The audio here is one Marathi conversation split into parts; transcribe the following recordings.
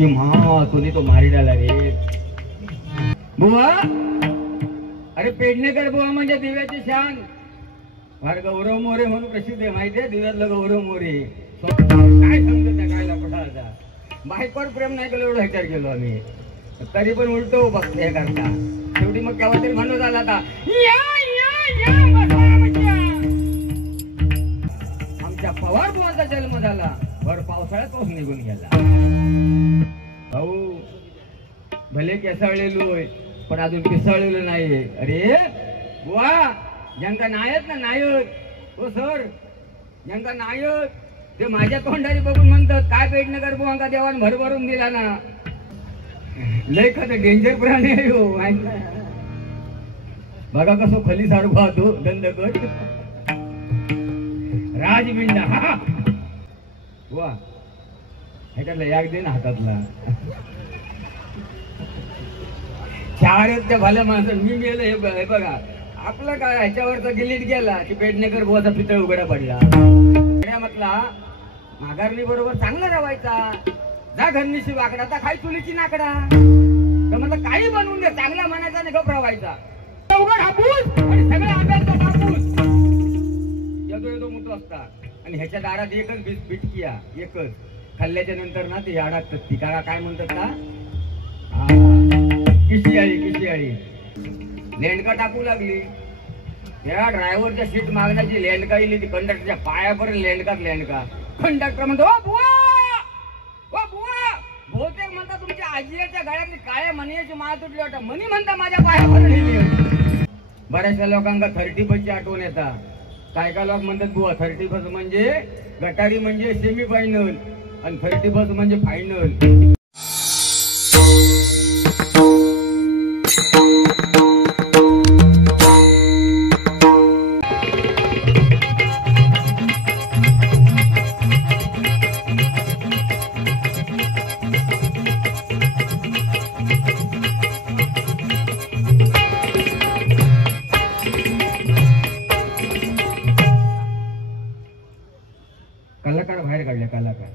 उई मा तुने तो मारी डाला रे बुवा. अरे पेडणेकर बुवा म्हणजे दिव्याची शान. फार गौरव मोरे म्हणून प्रसिद्ध आहे माहितीये. दिव्यातलं गौरव मोरे काय समजत नाही काय लपडा. बायकोवर प्रेम नाही केलं एवढं विचार केलो आम्ही. तरी पण उलटो बघते हे करता. शेवटी मग केव्हा तरी म्हणून झाला आता आमच्या पवार बुवांचा जन्म झाला. भर पावसाळ्यात पाऊस निघून गेला. भाऊ भले केसाळलेलो आहे पण अजून पिसाळलेलं नाहीये. अरे बुवा ज्यांका नायक ना नायक हो सर ज्यांका नायक ते माझ्या तोंडाने बघून म्हणतात काय पेडणेकर बुवांका देवान भरभरून दिला ना. लय का डेंजर प्राणी आहे हो. बघा कसं खली सारखा तो दंडकट राजबिंडा. हा बुवा ह्याच्यातला एक दिन हातातला चार त्या भल्या माणसं मी गेलं हे बघा. आपलं काय ह्याच्यावरचा गिलीट गेला की पेडणेकर बुवाचा पितळ उघडा पडला. म्हटला माघारली बरोबर चांगला राहायचा. जा घरनीशी वाकडा आता खाय चुलीची नाकडा. तर म्हटलं काही बनवून दे चांगला म्हणायचा आणि गप राहायचा. उघड हापूस आणि सगळ्या आंब्याचा कापूस येतो मोठो असता. आणि ह्याच्या दारात एकच बिटकिया एकच खाल्ल्याच्या नंतर ना ते अडकतात. ती काय म्हणतात ना किशियाळी लेंडका टाकू लागली. त्या ड्रायव्हरच्या सीट मागण्याची लेंडका इली. ती कंडक्टरच्या पायापर्यंत लेंडका. कंडक्टर म्हणतो ओ बुवा बहुतेक म्हणता तुमच्या आजीच्या गळ्यातली काळ्या मणीची माळ तुटली वाटत. मणी म्हणता माझ्या पायापर्यंत. बऱ्याचशा लोकांना 30 आठवण येतात. काय लोक म्हणतात बुवा 30 म्हणजे गटारी म्हणजे सेमी फायनल आणि 30 म्हणजे फायनल. कलाकार बाहेर काढले कलाकार.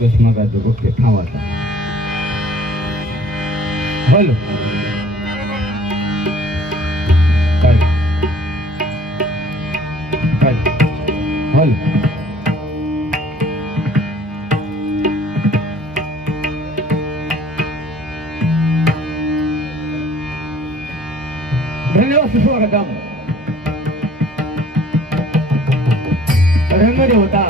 बघतोस मग आता बघते थांब आता हॅलो हॅलो धन्यवाद सुस्वागतम रंगडे होता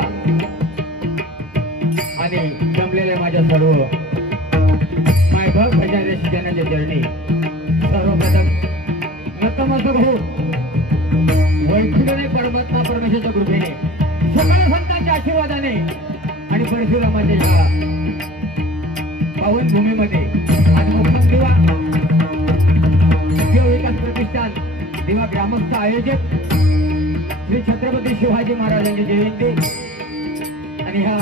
आणि जमलेले माझ्या सर्व मायभाग भजनाच्या शिक्षणाच्या चरणी सर्वप्रथम नतमस्तक हो वैकुंठने परमात्मा परमेश्वराच्या कृपेने सकळ संतांच्या आशीर्वादाने आणि परशुरामाच्या या पावन भूमीमध्ये आज मुक्काम दिवा विकास प्रतिष्ठान दिवा ग्रामस्थ आयोजक श्री छत्रपती शिवाजी महाराजांची जयंती आणि ह्या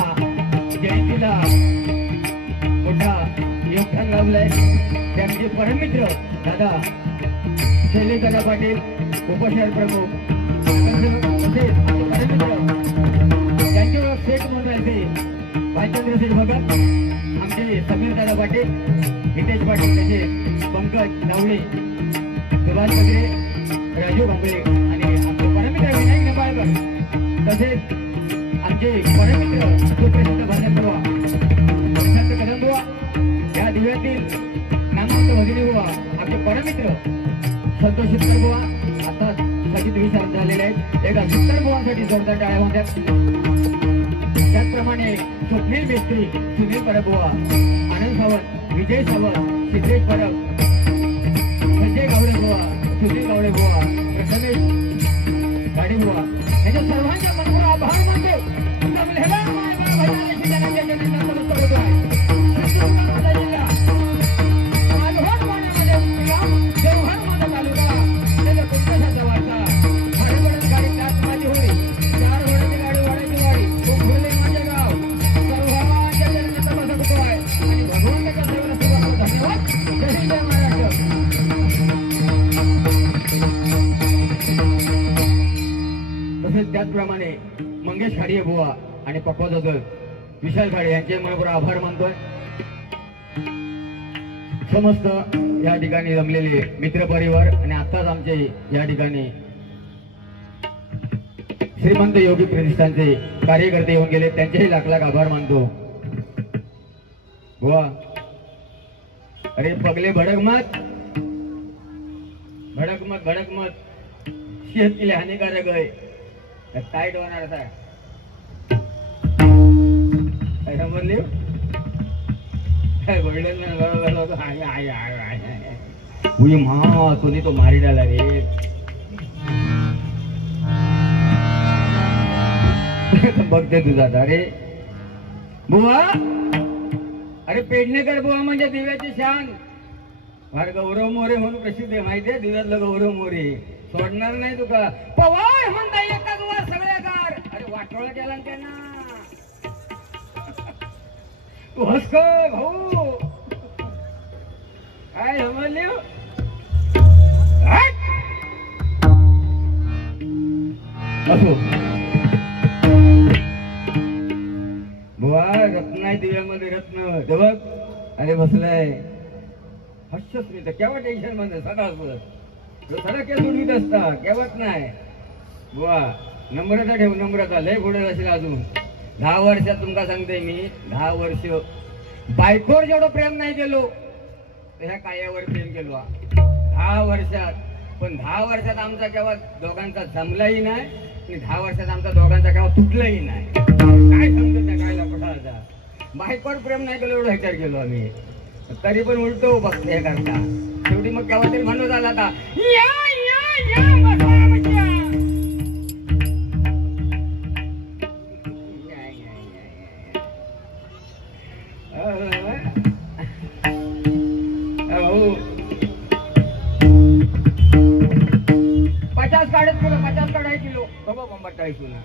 जयंतीला मोठा योगदान लावलंय त्यांचे परममित्र दादा शैलेश दादा पाटील उपशहर प्रमुख परममित्र त्यांच्यावर सेठ म्हणून राहते भालचंद्र शेठ भगत आमचे समीर दादा पाटील हितेश पाटील त्याचे पंकज नावळे सुभाष बगरे राजू भांबळे आणि आमचे परममित्र विनायक निंबाळकर तसेच आमचे परममित्र सुप्रसिद्ध भाजप बुवा प्रशांत कदम बुवा या दिव्यातील नामवंत भगिनी बुवा आमचे परममित्र संतोष शिरकर बुवा आता सचित विचार झालेले आहेत एका शिरकर बुवांसाठी जोरदार टाळ्या म्हणतात त्याचप्रमाणे स्वप्नील मेस्त्री सुनील परब बुवा आनंद सावंत विजय सावंत सिद्धेश परब संजय गावडे बुवा सुनील गावडे बुवा प्रथमेश गाडी बुवा याच्या सर्वांच्या मनपूर आभार मानतो जमलेला मायबा भजनाच्या शिक्षणाच्या जयंतीला नमस्कार होतो आहे सिंधुदुर्ग जिल्हा मालवण वाड्यामध्ये देवघर मध्ये तालुका त्याच्या कुटुंबाचा वारसा हरगडत गाडी त्यात माझी होळी 4 घोड्याची गाडी वाड्याची वाडी उघडले माझे गाव सर्वांच्या जयंतीला नमस्कार होतो आहे आणि भगवंताच्या सेवेला सुरुवात धन्यवाद जय हिंद जय महाराष्ट्र तसेच त्याचप्रमाणे मंगेश खाडिये बुवा आणि पप्पा जोगल विशाल खाडे यांचे मनपूर आभार मानतोय समस्त या ठिकाणी जमलेले मित्र परिवार आणि आताच आमचे या ठिकाणी श्रीमंत योगी प्रतिष्ठानचे कार्यकर्ते येऊन गेले त्यांचेही लाख लाख आभार मानतो बुवा अरे पगले भडक मत भडक मत शेत केले हानिकारक आहे टाईट होणार काय समजली काय गोल्डन मा तुम्ही तो मारी डाला रे बघते तुझा अरे बुवा अरे पेडणेकर बुवा म्हणजे दिव्याची शान फार गौरव मोरे म्हणून प्रसिद्ध आहे माहितीये दिव्यातलं गौरव मोरे सोडणार नाही तुका पवार म्हणता एकाच वर सगळ्या कार अरे वाटोळा केला ना त्यांना हसक भाऊ काय समजले असो बुवा रत्न आहे दिव्यामध्ये रत्न बघ अरे बसलाय हस्यस्मित केव्हा टेन्शन मध्ये सदा सदा केस उडवीत असता केव्हाच नाही बुवा नम्रता ठेव नम्रता लय पुढे असेल अजून 10 वर्षात तुमका सांगते मी 10 वर्ष बायकोवर जेवढं प्रेम नाही केलो तर ह्या कायावर प्रेम केलो 10 वर्षात पण 10 वर्षात आमचा केव्हा दोघांचा जमलाही नाही आणि 10 वर्षात आमचा दोघांचा केव्हा तुटलाही नाही काय समजत नाही काय लपटा बायकोवर प्रेम नाही केलं एवढं विचार केलो आम्ही तरी पण उलटो बघते हे करता शेवटी मग केव्हा तरी म्हणून आला आता पचास काढाय किलो बाबा बंबट टाळीस ना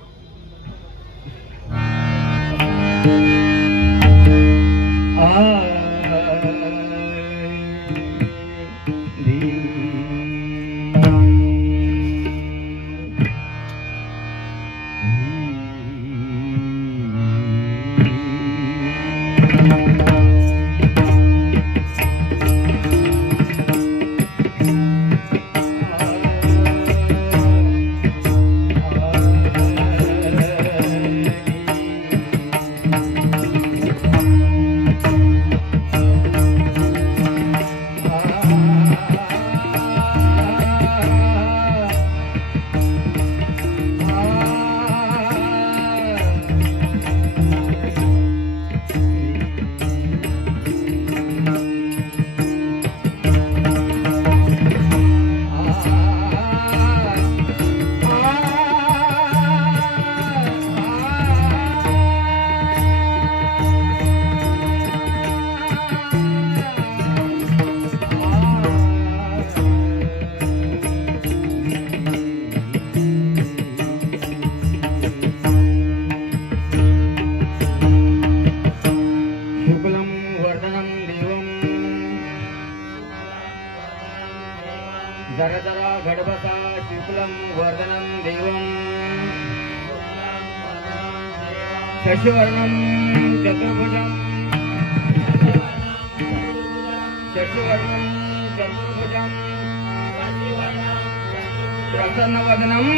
जरा जरा घडबसा शुक्लम वर्धनम देवम शशिवर्णम चतुर्भुजम प्रसन्नवदनम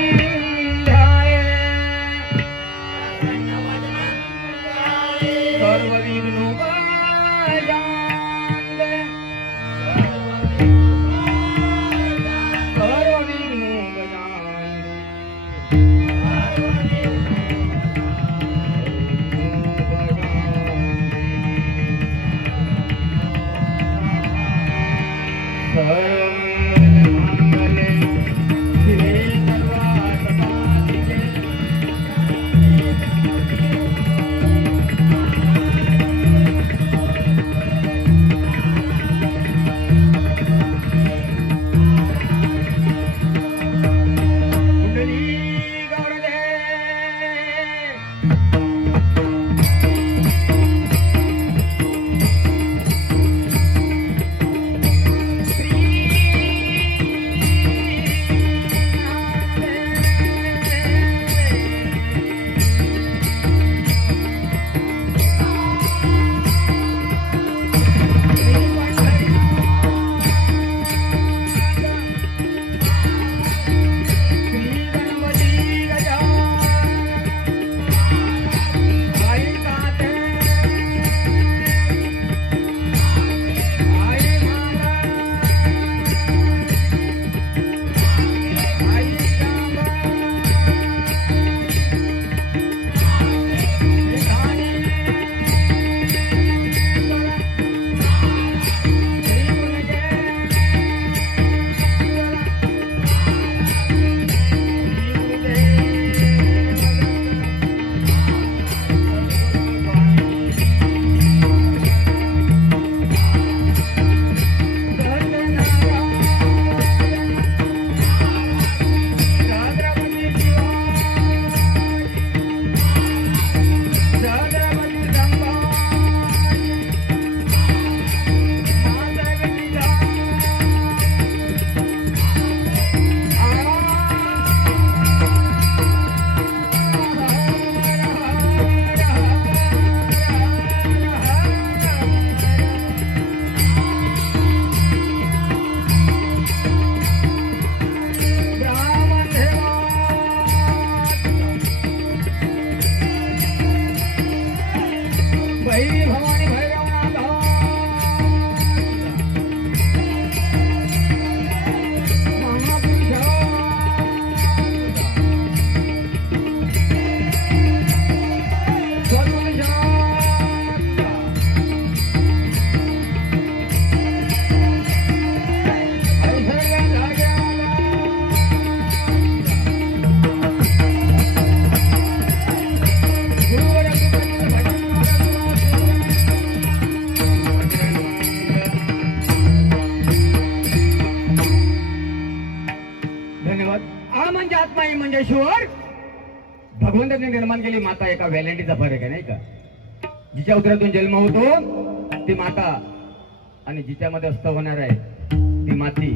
भगवंताने निर्माण केली माता एका व्हॅलेंटीचा फरक आहे नाही का. जिच्या उदरातून जन्म होतो ती माता आणि जिच्यामध्ये अस्थ होणार आहे ती माती,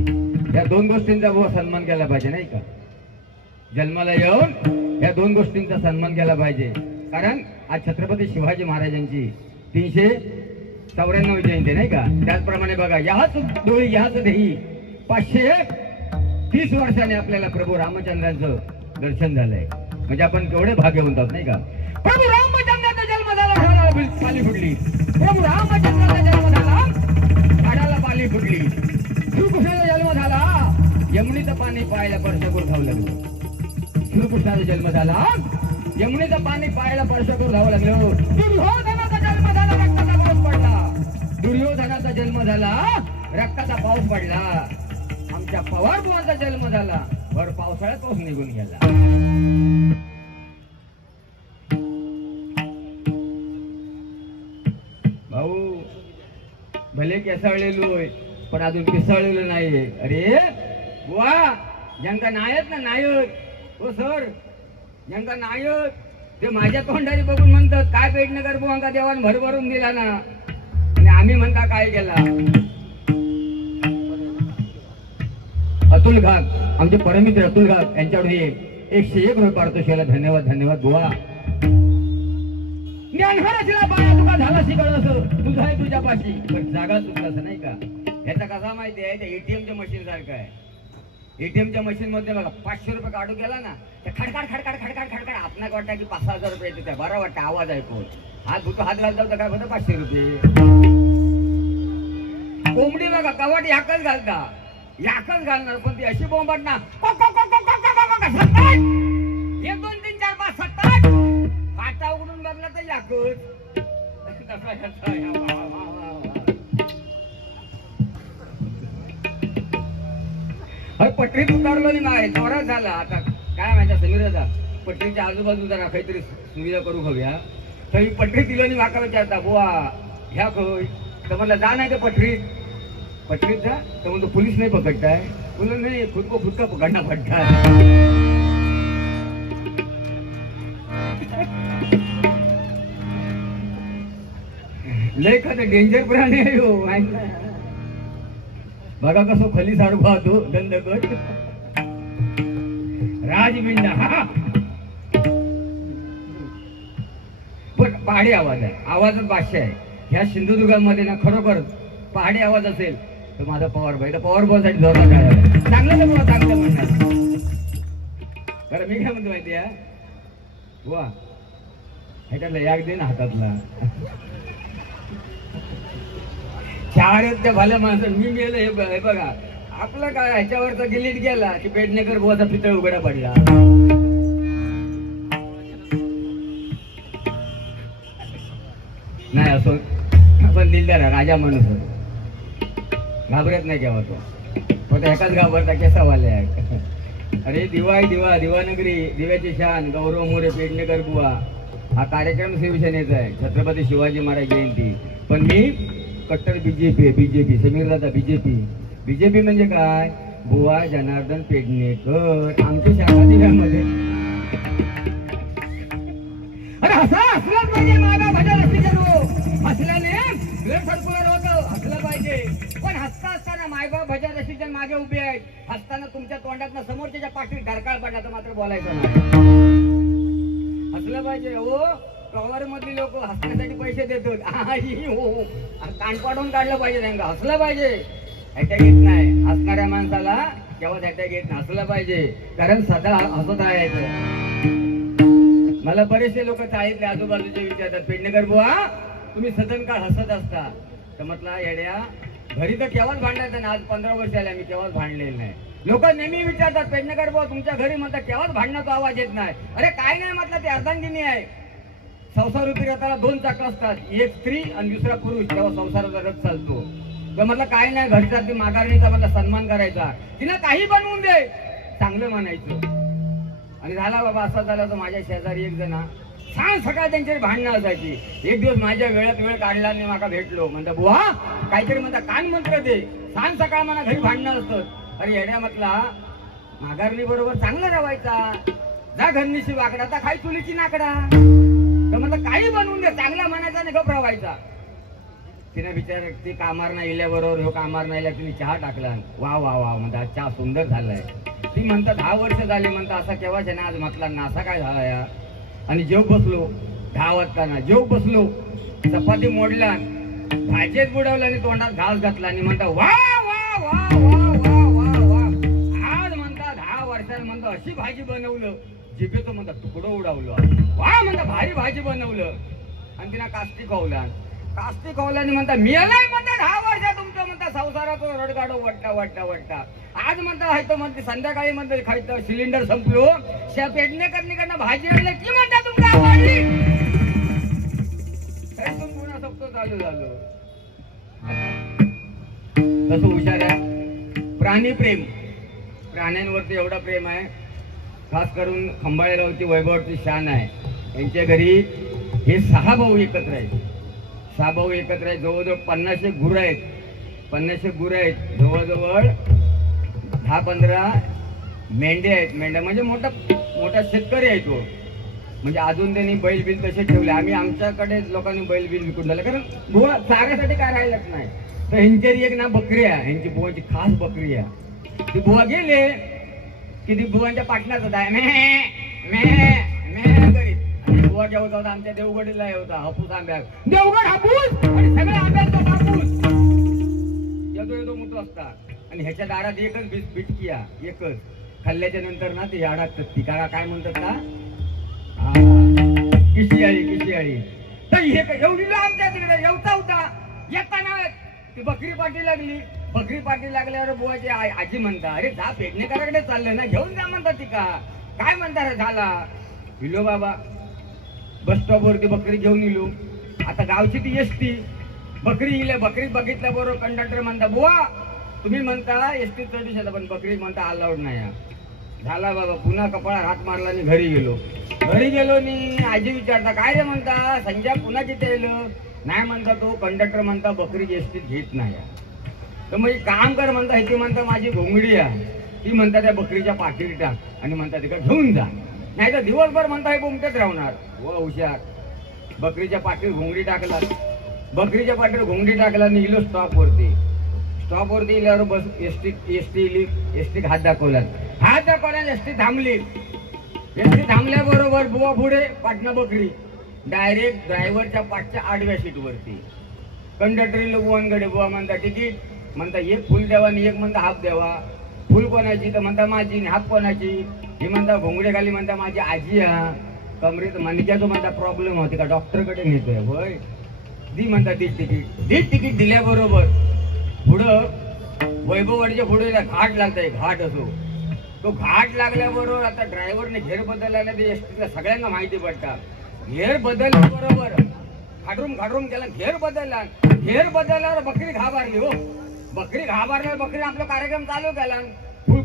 या दोन गोष्टींचा सन्मान केला पाहिजे नाही का. जन्माला येऊन या दोन गोष्टींचा सन्मान केला पाहिजे, कारण आज छत्रपती शिवाजी महाराजांची 394 जयंती नाही का. त्याचप्रमाणे बघा याच डोळी याच देही 530 वर्षाने आपल्याला प्रभू रामचंद्रांचं दर्शन झालंय. म्हणजे आपण केवढे भाग्यवंत आहोत नाही का. प्रभू रामचंद्राचा जन्म झाला झाडाला पाली फुटली. प्रभू रामचंद्राचा जन्म झाला झाडाला पाली फुटली. श्रीकृष्णाचा जन्म झाला यमुनेचं पाणी पायाला परशकूर धावू लागलं. श्रीकृष्णाचा जन्म झाला यमुनेचं पाणी पायाला परशकूर धावू लागलं. दुर्योधनाचा जन्म झाला रक्ताचा पाऊस पडला. दुर्योधनाचा जन्म झाला रक्ताचा पाऊस पडला. आमच्या पवार बुवांचा जन्म झाला भर पावसाळ्यात पाऊस निघून गेला. भाऊ भले केसाळलेलो पण अजून पिसाळलेलो नाहीये. अरे बुवा ज्यांचा नायक ना नायक हो सर ज्यांचा नायक ते माझ्या तोंडाने बघून म्हणतात काय पेडणेकर बुवांका देवान भरभरून दिला ना आणि आम्ही म्हणता काय केला. अतुल घाग आमचे परमित्र अतुल घाग यांच्याकडून 101 रुपये पारितोषिकाला धन्यवाद. धन्यवाद बुवा. ज्ञानहराशीला पाया तुका झाला शिकवलं तुझं आहे तुझ्या पाशी पण जागा चुकलास नाही का. ह्याचा कसा माहिती आहे त्या एटीएमच्या मशीन सारखं आहे. एटीएमच्या मशीन मध्ये बघा 500 रुपये काढू गेला ना तर खडकाड खडकाड खडकाड खडकाड आपणाक वाटतं की 5,000 रुपये येते. बरं वाटतं आवाज ऐकून हात भुतो हात घालता तर काय होतं 500 रुपये. कोंबडी बघा कवाट याकच घालता याकच घालणार पण ती अशी बोंबाट ना 1 2 3 4 5 7 काटा उघडून बघला तर याकच. पटरीत उतारलो नाही चोरा झाला. आता काय माहिती समीर दादा पटरीच्या आजूबाजू जरा काहीतरी सुविधा करू हव्या. तर ही पटरी दिलो नाही माका विचारता बुवा ह्या खय तर मला जा नाही ते पटरीत जा तर म्हणतो पोलीस नाही पकडताय. बोललो नाही खुद को खुद का पकडना पडता. लय का डेंजर प्राणी आहे हो. बघा कसं खली साडू पाहतो दंडकट राजबिंडा हा पण पहाडी आवाज आहे. आवाजच भाषा आहे. ह्या सिंधुदुर्गामध्ये ना खरोखर पहाडी आवाज असेल तर माझा पवार भाई पवार भाऊसाठी जोरदार काय चांगलं तर चांगलं म्हणणार. बरं मी काय म्हणतो माहिती आहे वा ह्याच्यातला याक दे ना हातातला 4 भल्या माणसं मी मेलं हे बघा. आपलं काय ह्याच्यावरचा गिलीट गेला की पेडणेकर बुवाचा पितळ उघडा पडला. नाही असो आपण दिलदार राजा माणूस घाबरत नाही केव्हा तो फक्त एकाच घाबरता केसावाले. अरे दिवा दिवा दिवानगरी दिव्याची शान गौरव मोरे पेडणेकर बुवा हा कार्यक्रम शिवसेनेचा आहे छत्रपती शिवाजी महाराज जयंती. पण मी कट्टर बीजेपी समीर दादा बीजेपी म्हणजे काय बुवा जनार्दन पेडणेकर आमची शाखा दिव्यामध्ये. अरे हसलाच पाहिजे माझा भजा रस्ती करू हसल्याने ब्लड सर्क्युलर होतं हसलं पाहिजे. पण हसता असताना मायबाप भजा रस्तीच्या मागे उभे आहेत. हसताना तुमच्या तोंडात समोरच्या पाठीत घरकाळ पडला तर मात्र बोलायचं नाही. हसलं पाहिजे हो. पवार मधली लोक हसण्यासाठी पैसे देतात हो कान पाडून काढलं पाहिजे त्यांना. हसलं पाहिजे. अटॅक येत नाही हसणाऱ्या माणसाला केव्हाच अटॅक येत नाही. हसलं पाहिजे कारण सदा हसत राहायचं. मला बरेचसे लोक चाळीतले आजूबाजूचे विचारतात पेडणेकर बुवा तुम्ही सदन काळ हसत असता तर म्हटलं येड्या घरी तर केव्हाच भांडायचं ना. आज 15 वर्ष आले आम्ही केव्हाच भांडलेलं नाही. लोक नेहमी विचारतात पेडणेकर बुवा तुमच्या घरी म्हणतात केव्हाच भांडणाचा आवाज येत नाही. अरे काय नाही म्हटलं ते अर्धांगिनी आहे. संसारूपी रथाला 2 चाक असतात एक स्त्री आणि दुसरा पुरुष तेव्हा संसाराचा रथ चालतो. तर म्हटलं काय नाही घरच्या ती माघारणीचा म्हटलं सन्मान करायचा. तिला काही बनवून दे चांगलं म्हणायचं. आणि झाला बाबा असं झालं तर माझ्या शेजारी एक जण सांग सकाळ त्यांच्यावर भांडणं असायची. एक दिवस माझ्या वेळात वेळ काढला आणि माका भेटलो म्हणता बुवा काहीतरी म्हणता कान मंत्र दे सांग सकाळ मला घरी भांडणं असतं. अरे येड्या म्हटला माघारणी बरोबर चांगला राहायचा. जा घरनीशी वाकडा आता खाई चुलीची नाकडा. तर म्हटलं काही बनवून दे चांगला म्हणायचा आणि गप राहायचा. तिने विचार ती कामार नाही इल्याबरोबर हो कामार नाही तिने चहा टाकला. वा वा वा म्हणता चहा सुंदर झालाय. ती म्हणतात 10 वर्ष झाली म्हणता असा केव्हाच ना आज म्हटला ना असा काय झाला या. आणि जेव बसलो 10 वाजताना जेव बसलो चपाती मोडला, भाजीत बुडवला आणि तोंडात घास घातला आणि म्हणता वा वा वा वा वा वा वा. आज म्हणता 10 वर्षात म्हणता अशी भाजी बनवलं, जिभेचं म्हणता तुकडं उडावलं. वा म्हणता भारी भाजी बनवलं. आणि तिला कास्ती खावला आणि म्हणता मिळालाय म्हणता 10 वर्षात तुमचं म्हणता संसाराचं रडगाडो वट्टा वट्टा वट्टा. आज म्हणता हायचं म्हणते संध्याकाळी म्हणते खायचं सिलेंडर संपलो, त्या पेडणेकरनीकडनं भाजी आणली की म्हणता तुमचा आवडली. पुन्हा सप्त चालू झालं. कसं हुशार आहे. प्राणी प्रेम, प्राण्यांवरती एवढा प्रेम आहे. खास करून खंबाळेगावची वैभवची शान आहे. यांच्या घरी हे 6 भाऊ एकत्र आहेत. 6 भाऊ एकत्र आहेत. जवळजवळ 50 गुरं आहेत. 50 गुरं आहेत. जवळजवळ 10-15 मेंढे आहेत. मेंढ्या म्हणजे मोठा शेतकरी आहे तो. म्हणजे अजून त्यांनी बैल बिल तसे ठेवले. आम्ही आमच्याकडे लोकांनी बैल बिल विकून झालं, कारण बुवा चाऱ्यासाठी काय राहिलंच नाही. तर ह्यांच्यारी एक ना बकरी आहे, ह्यांची बुवाची खास बकरी आहे. ती बुवा गेले की ती बुवांच्या पाटणाच होता करीत. आणि बुवा जेवत होता आमच्या देवगडीला होता हापूस आंब्या, देवगड हापूस आणि सगळ्या आंब्याचा हापूस येतो मोठा असता. आणि ह्याच्या दारात एकच बिटकिया, एकच खाल्ल्याच्या नंतर ना ते अडकतात. ती काय म्हणतात ना, किशियाळी. तर हे एवढी आमच्या तिकडे येवता होता. येताना ती बकरी पाठी लागली. बकरी पाठी लागल्यावर बुवाची आजी म्हणता, अरे जा पेडणेकराकडे चाललं ना, घेऊन जा म्हणता. ती काय म्हणता रे झाला. इलो बाबा बस स्टॉप वरती बकरी घेऊन इलो. आता गावची ती एसटी बकरी इले. बकरी बघितल्या बरोबर कंडक्टर म्हणता, बुवा तुम्ही म्हणता एसटी चढू शकता पण बकरी म्हणता अलाउड नाही. झाला बाबा. पुन्हा कपाळात हात मारला आणि घरी गेलो आणि आजी विचारता, काय रे म्हणता संजय पुन्हा तिथे येलं. नाही म्हणता तो कंडक्टर म्हणता बकरी एसटीत घेत नाही. तर मग काम कर म्हणता. ती म्हणता माझी घोंगडी आहे, ती म्हणता त्या बकरीच्या पाठीत टाक आणि म्हणता तिकडे घेऊन जा, नाही तर दिवसभर म्हणता हे बोमतेच राहणार. व हुशार. बकरीच्या पाठीत घोंगडी टाकला. बकरीच्या पाठीवर घोंगडी टाकला आणि इलो स्टॉपवरती इल्यावर बस एसटी इली. एसटीत हात दाखवला एसटी थांबली. एसटी थांबल्याबरोबर बुवा पुढे पाटणा बकरी डायरेक्ट ड्रायव्हरच्या पाठच्या 8व्या सीटवरती. कंडक्टरी बुवांकडे बुवा म्हणता तिकीट, म्हणता एक फुल द्यावा आणि एक म्हणता हाफ द्यावा. फुल कोणाची तर म्हणता माझी, हाफ कोणाची. ही म्हणता घोंगडे खाली म्हणता माझी आजी हा कमरेत मणक्याचा म्हणता प्रॉब्लेम होते का डॉक्टरकडे नेतोय. होय दी म्हणता ती तिकीट दिल्याबरोबर पुढं वैभववाडीच्या पुढे घाट लागतंय. घाट असो तो घाट लागल्याबरोबर आता ड्रायव्हरने घेर बदलला ना, ते एसटीला सगळ्यांना माहिती पडतात. घेर बदलल्याबरोबर खाडून गेला. घेर बदलल्यावर बकरी घाबरली. हो बकरी घाबरल्यावर बकरी आपला कार्यक्रम चालू केला. फुल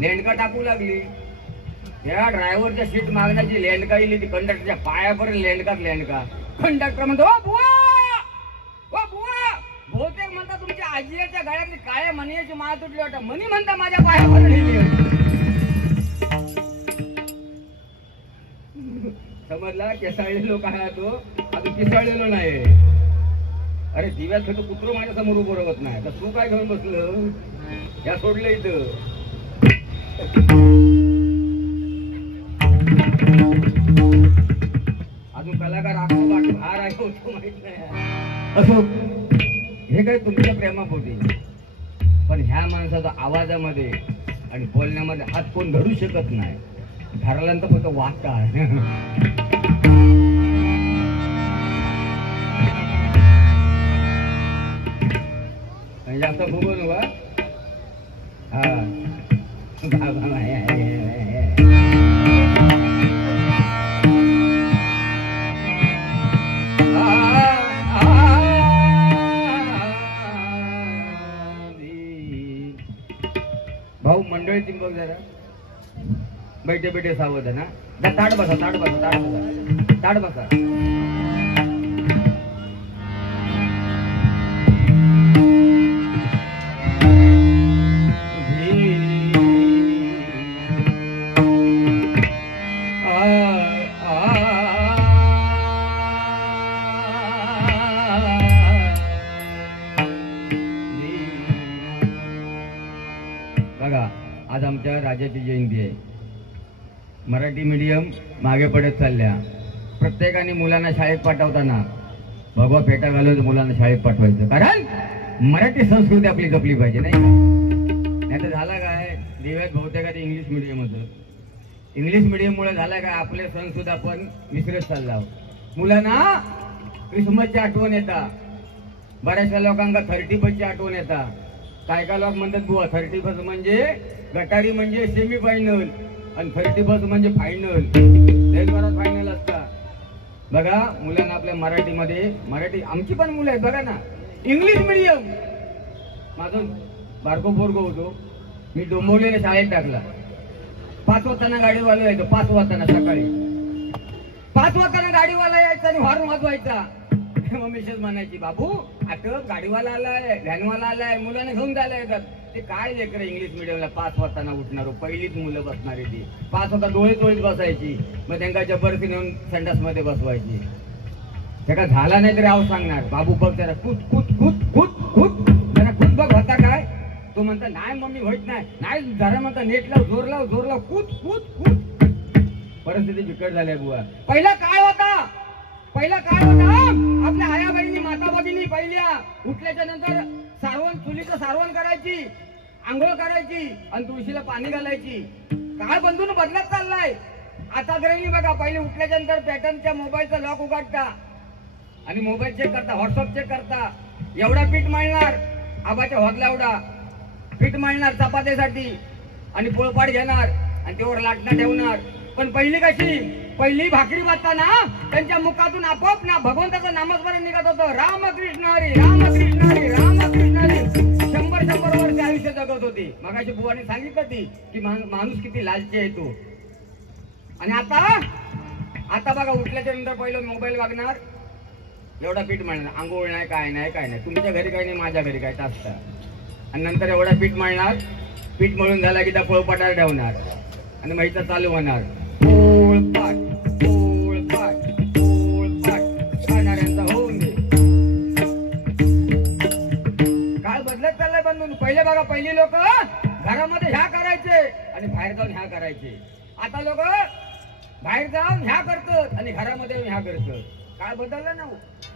लेंडका टाकू लागली. या ड्रायव्हरच्या सीट मागण्याची लेंडका इली. ती कंडक्टरच्या पायापर्यंत लेंडका. कंडक्टर म्हणतो ओ बुवा बहुतेक म्हणता तुमच्या आजीच्या गळ्यातली काळ्या मणीची माळ तुटली वाटत. मणी म्हणता माझ्या पायापर्यंत. समजला. केसाळलेलो काय तो आता पिसाळलेलो नाही. अरे दिव्यात खेळतो कुत्र माझ्या समोर उभं राहत नाही. तर तू काय घेऊन बसलं. या सोडलं इथं. अजून कलाकार आपण भार आहे होतो माहित नाही. असो हे काय तुमच्या प्रेमापोटी. पण ह्या माणसाचा आवाजामध्ये आणि बोलण्यामध्ये हात कोण धरू शकत नाही. धरल्यानंतर फक्त वाटतं आहे. जास्त फुगू नका. भाऊ मंडळी चिंबक जरा बैठे सावध ना. ताट बसा. बघा आज आमच्या राजाची जयंती आहे. मराठी मीडियम मागे पडत चालल्या. प्रत्येकाने मुलांना शाळेत पाठवताना भगवा फेटा घालून मुलांना शाळेत पाठवायचं, कारण मराठी संस्कृती आपली जपली पाहिजे, नाही का? नाही तर झालं काय, देव्यात बहुतेक इंग्लिश मिडियम होतं. इंग्लिश मिडियममुळे झालं काय, आपले सण सुद्धा आपण विसरत चाललो आहोत. मुलांना क्रिसमसची आठवण येतात, बऱ्याचशा लोकांना 31ची आठवण येतात. काय काय लोक म्हणतात बुवा 31 म्हणजे गटारी म्हणजे सेमी फायनल आणि 31 म्हणजे फायनल. देशभरात फायनल असतात. बघा मुलांना आपल्या मराठीमध्ये, मराठी आमची पण मुलं आहेत बघा ना, इंग्लिश मिडियम. माझं बारको पोरगो होतो, मी डोंबिवलीला शाळेत टाकला. 5 वाजताना गाडीवाला यायचो, 5 वाजताना सकाळी 5 वाजताना गाडीवाला यायचा आणि हॉर्न वाजवायचा. मम्मीशेच म्हणायची, बाबू आता गाडीवाला आलाय, व्हॅनवाला आलाय, मुलांना घेऊन जायला येतात. ते काय लेकर इंग्लिश मिडियमला 5 वाजताना उठणार, पहिलीच मुलं बसणारी ती. 5 वाजता डोळीत बसायची, मग त्यांना जबरदस्ती नेऊन संडास मध्ये बसवायची. त्याला झाला नाही तरी आव सांगणार, बाबू बघ जरा कुत कुत कुत कुत कुत, जरा कुत बघ होता काय. तो म्हणता नाही मम्मी होत नाही, नाही जरा म्हणता नेट लाव, जोर लाव, जोर लाव, कुत कुत कुत. परिस्थिती बिकट झाली बुवा. पहिला काय होता, पहिला काय होता, आपल्या आया बहिणी माता भगिनी पहिल्या उठल्याच्या नंतर सारवण, चुलीचं सारवण करायची, आंघोळ करायची आणि तुळशीला पाणी घालायची. काळ बंधून बदलत चाललाय. आता गृहिणी बघा, पहिले उठल्याच्या नंतर पॅटर्नच्या मोबाईलचा लॉक उघडता आणि मोबाईल चेक करता, व्हॉट्सअप चेक करता. एवढा पीठ मळणार, आबाच्या होदला एवढा पीठ मळणार चपातीसाठी आणि पोळपाट घेणार आणि त्यावर लाटणं ठेवणार. पण पहिली कशी, पहिली भाकरी वाजताना त्यांच्या मुखातून आपोआप ना भगवंताचं नामस्मरण निघत होतं, रामकृष्ण हरी, रामकृष्ण हरी, रामकृष्ण हरी. 100 वर्ष आयुष्य जगत होती. मगाशी बुवाने सांगितलं ती की माणूस किती लालची आहे तो. आणि आता बघा उठल्याच्या नंतर पहिलं मोबाईल वागणार, एवढा पीठ मळणार, आंघोळ नाही, काय नाही, काय नाही. तुमच्या घरी काय नाही, माझ्या घरी काय असतं. आणि नंतर एवढा पीठ मळणार, पीठ मळून झाला की त्या पोळपाटाला ठेवणार आणि माहिती चालू होणार, पोळपाट पोळपाट पोळपाट, खाणाऱ्यांचा होऊन दे. काळ बदलत चाललाय बंधून. पहिले बघा, पहिली लोक घरामध्ये ह्या करायचे आणि बाहेर जाऊन ह्या करायचे. आता लोक बाहेर जाऊन ह्या करतात आणि घरामध्ये ह्या करतात. काळ बदलला ना.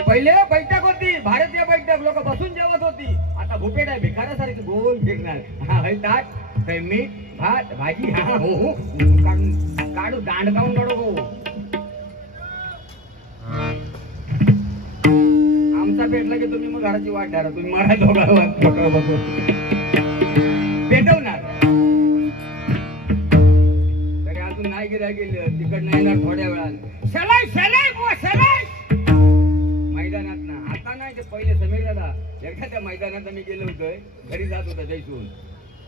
पहिले बैठक होती, भारतीय बैठक, लोक बसून जेवत होती. आता भुपेट आहे, भिकाऱ्यासारखी गोल फिरणार. हा हे ताट, हे मीठ, भात, भाजी, हा हो हो काढू, दांड काढून काढू हो. आमचा पेटला की तुम्ही मग घराची वाट धरा, तुम्ही मला दोघांना बघू पेटवणार. तरी अजून नाही गेला गेलं, तिकडनं येणार थोड्या वेळात. सलाय सलाय बुवा सलाय मैदानात ना. आता नाही, ते पहिले समीर दादा एकदा त्या मैदानात मी गेलो होतो, घरी जात होता जैसून,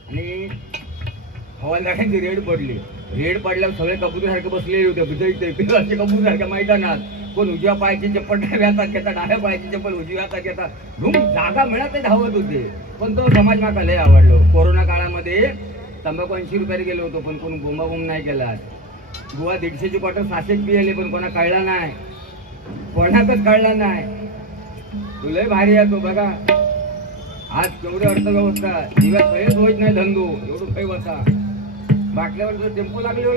आणि हवालदारांची रेड पडली. रेड पडल्यावर सगळे कबूतर सारखे बसलेले होते, कबूतर सारख्या मैदानात. कोण उजव्या पायाची चप्पल डाव्या हातात घेतात, डाव्या पायाची चप्पल उजव्या हातात घेतात. रूम जागा मिळत ते धावत होते. पण तो समाज माका लय आवडलो. कोरोना काळामध्ये तंबाखू 80 रुपयाला गेलो होतो, पण कोण बोंबाबोंब नाही केला. बुवा 150ची क्वार्टर 600 पिले, पण कोणा कळला नाही, कोणाकच कळला नाही. तुला भारी आहे तो बघा. आज केवढी अर्थव्यवस्था, दिव्यात खैच होत नाही धंदो, एवढं खै होता. बाटल्यावर जो टेम्पो लागलेलो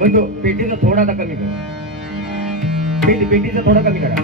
बंधू, पेटीचा थोडा कमी करा, पेटीचा थोडा कमी करा.